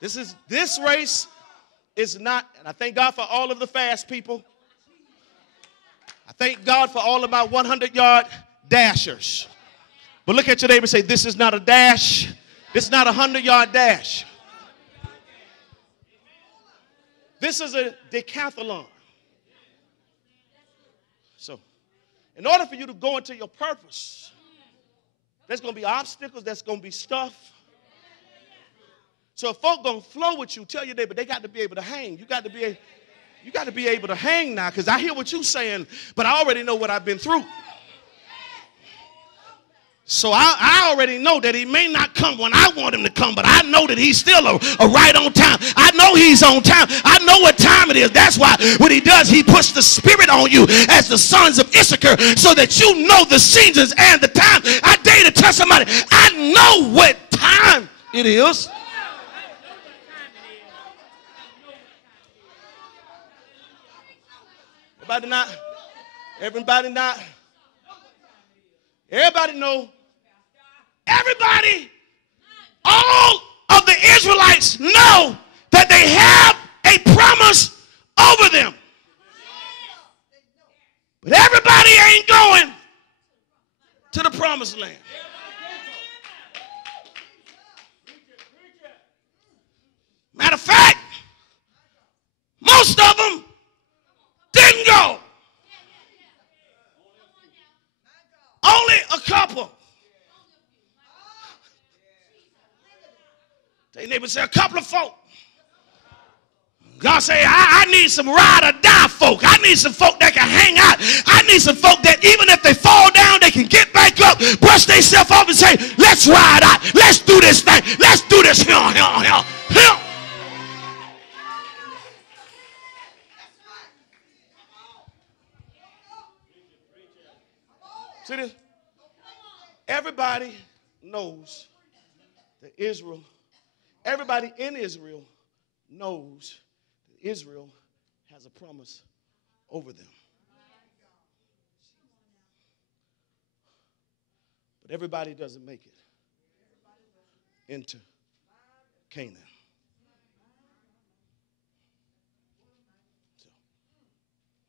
This race is not, and I thank God for all of the fast people. I thank God for all of my 100-yard dashers. But look at your neighbor and say, this is not a dash. This is not a 100-yard dash. This is a decathlon. So, in order for you to go into your purpose, there's going to be obstacles, there's going to be stuff. So if folk going to flow with you, tell your neighbor they got to be able to hang. You got to be able to hang now, because I hear what you're saying, but I already know what I've been through. So I already know that he may not come when I want him to come, but I know that he's still a right on time. I know he's on time. I know what time it is. That's why what he does, he puts the spirit on you as the sons of Issachar so that you know the seasons and the time. I dare you to tell somebody, I know what time it is. Everybody know. Everybody, all of the Israelites know that they have a promise over them. But everybody ain't going to the promised land. Matter of fact, most of them didn't go. Only a couple. They neighbor say a couple of folk. God say, I need some ride or die folk. I need some folk that can hang out. I need some folk that even if they fall down, they can get back up, brush themselves off and say, let's ride out. Let's do this thing. Let's do this. Here. See this? Everybody knows that everybody in Israel knows that Israel has a promise over them. But everybody doesn't make it into Canaan. So,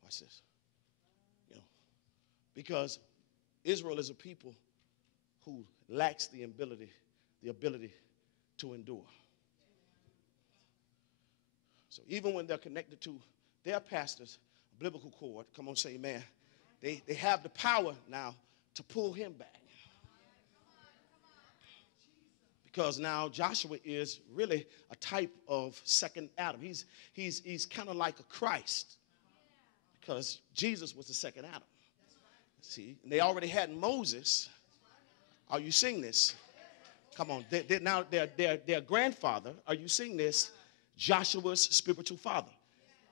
watch this. Because Israel is a people who lacks the ability to endure. So even when they're connected to their pastor's biblical cord, come on, say amen, they have the power now to pull him back. Because now Joshua is really a type of second Adam. He's kind of like a Christ, because Jesus was the second Adam. See, they already had Moses. Are you seeing this? Come on. Now their grandfather, are you seeing this? Joshua's spiritual father.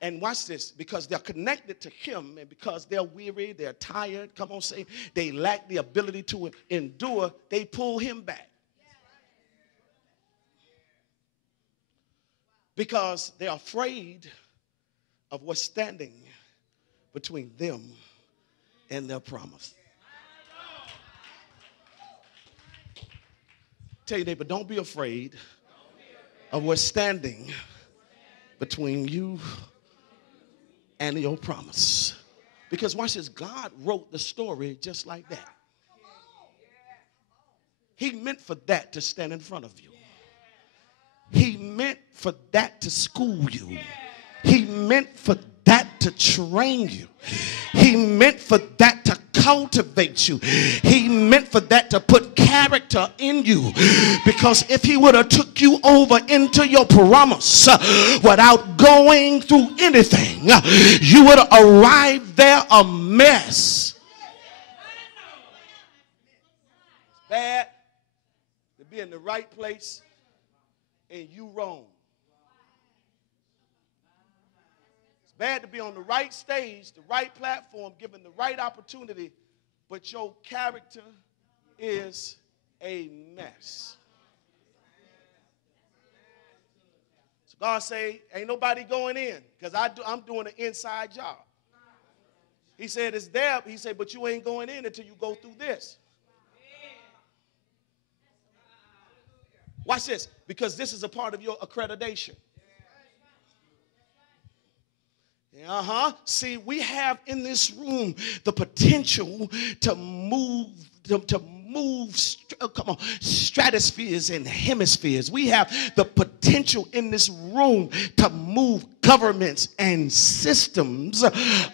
And watch this, because they're connected to him, and because they're weary, they're tired, come on, say, they lack the ability to endure, they pull him back. Because they're afraid of what's standing between them and their promise. Tell your neighbor, don't be afraid of what's standing between you and your promise. Because watch this, God wrote the story just like that. He meant for that to stand in front of you. He meant for that to school you. He meant for that to train you. He meant for that to cultivate you. He meant for that to put character in you. Because if he would have took you over into your promise without going through anything, you would have arrived there a mess. It's bad to be in the right place and you wrong. It's bad to be on the right stage, the right platform, given the right opportunity, but your character is a mess. So God say, ain't nobody going in, because I'm doing an inside job. He said, it's there. He said, but you ain't going in until you go through this. Watch this, because this is a part of your accreditation. See, we have in this room the potential to move stratospheres and hemispheres. We have the potential in this room to move governments and systems.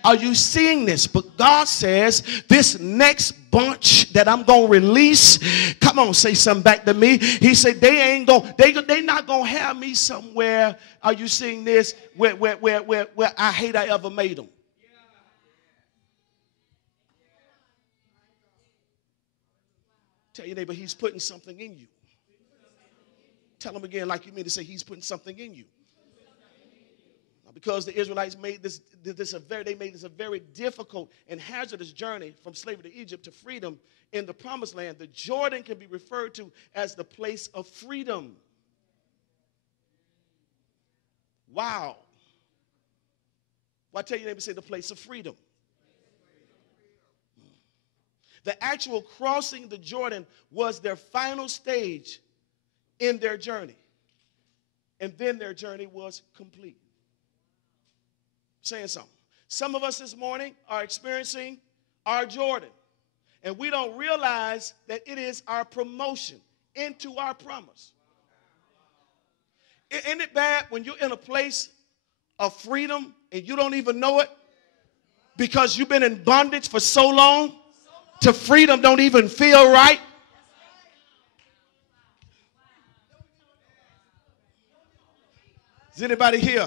Are you seeing this? But God says this next bunch that I'm going to release, come on, say something back to me. He said they not going to have me somewhere. Are you seeing this? Where I hate I ever made them. Tell your neighbor, he's putting something in you. Tell him again like you mean to say, he's putting something in you. Because the Israelites made this a very difficult and hazardous journey from slavery to Egypt to freedom in the promised land. The Jordan can be referred to as the place of freedom. Wow. Well, I tell your neighbor, say the place of freedom. The actual crossing the Jordan was their final stage in their journey. And then their journey was complete. Saying something. Some of us this morning are experiencing our Jordan. And we don't realize that it is our promotion into our promise. Isn't it bad when you're in a place of freedom and you don't even know it? Because you've been in bondage for so long. To freedom don't even feel right. Is anybody here?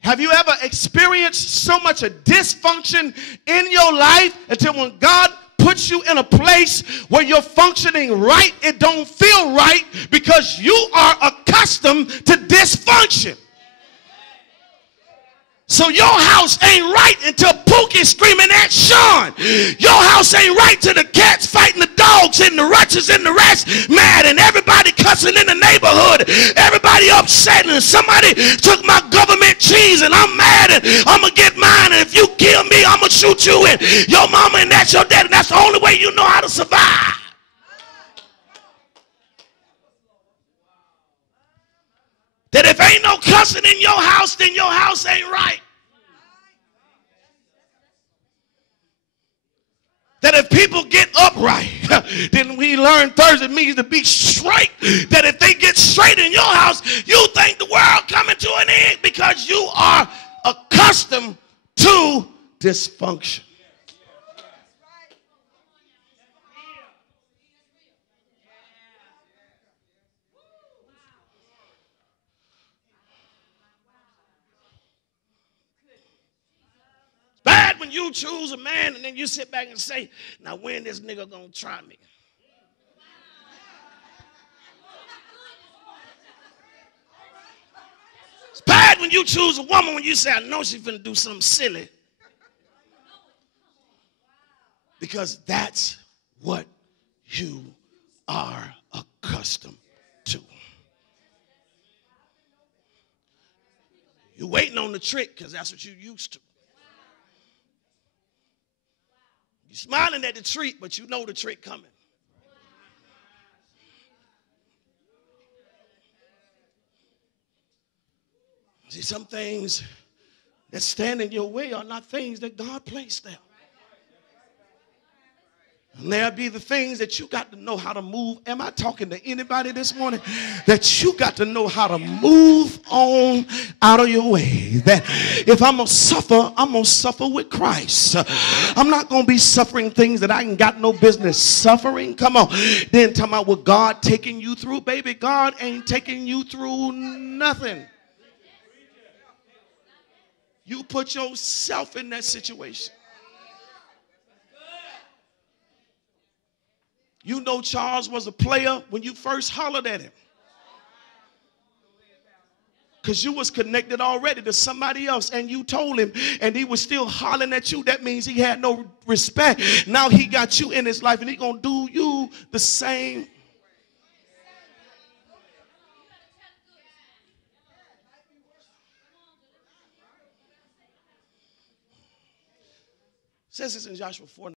Have you ever experienced so much of dysfunction in your life until when God puts you in a place where you're functioning right, it don't feel right because you are accustomed to dysfunction? So your house ain't right until Pookie's screaming at Sean. Your house ain't right till the cats fighting the dogs and the roaches and the rats mad and everybody cussing in the neighborhood. Everybody upset and somebody took my government cheese and I'm mad and I'm going to get mine, and if you kill me, I'm going to shoot you and your mama and that's your dad, and that's the only way you know how to survive. That if ain't no cussing in your house, then your house ain't right. That if people get upright, then we learned Thursday means to be straight. That if they get straight in your house, you think the world coming to an end because you are accustomed to dysfunction. Bad when you choose a man and then you sit back and say, now when this nigga gonna try me? It's bad when you choose a woman when you say, I know she's finna do something silly. Because that's what you are accustomed to. You're waiting on the trick because that's what you're used to. You're smiling at the treat, but you know the trick coming. See, some things that stand in your way are not things that God placed there. And there'll be the things that you got to know how to move. Am I talking to anybody this morning? That you got to know how to move on out of your way. That if I'm going to suffer with Christ. I'm not going to be suffering things that I ain't got no business suffering. Come on. Then talking about what God taking you through. Baby, God ain't taking you through nothing. You put yourself in that situation. You know Charles was a player when you first hollered at him. Because you was connected already to somebody else and you told him and he was still hollering at you. That means he had no respect. Now he got you in his life and he going to do you the same. It says this in Joshua 4.